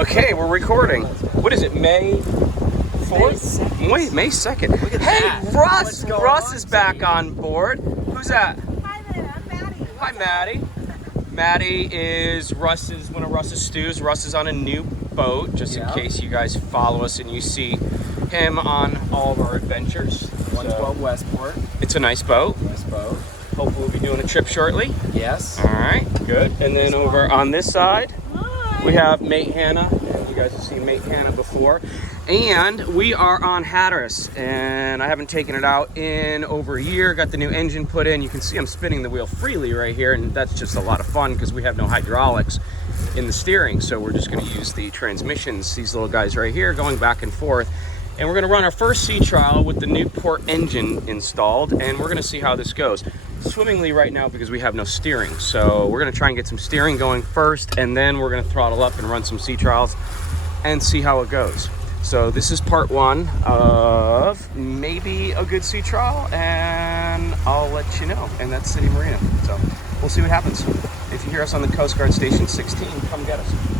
Okay, we're recording. What is it, May 4th? Wait, May 2nd. Hey, that. Russ! What's Russ on, is back on board. Who's that? Hi there, I'm Maddie. Hi, Maddie. Maddie is one of Russ's stews. Russ is on a new boat, just in case you guys follow us and you see him on all of our adventures. 112 Westport. It's a nice boat. Nice boat. Hopefully we'll be doing a trip shortly. Yes. All right, good. And then over on this side, we have Mate Hannah. You guys have seen Mate Hannah before. And we are on Hatterass, and I haven't taken it out in over a year. Got the new engine put in. You can see I'm spinning the wheel freely right here, and that's just a lot of fun because we have no hydraulics in the steering. So we're just going to use the transmissions, these little guys right here, going back and forth. And we're going to run our first sea trial with the new port engine installed, and we're going to see how this goes. Swimmingly right now because we have no steering. So we're going to try and get some steering going first, and then we're going to throttle up and run some sea trials and see how it goes. So this is part one of maybe a good sea trial, and I'll let you know. And that's City Marina. So we'll see what happens. If you hear us on the Coast Guard Station 16, come get us.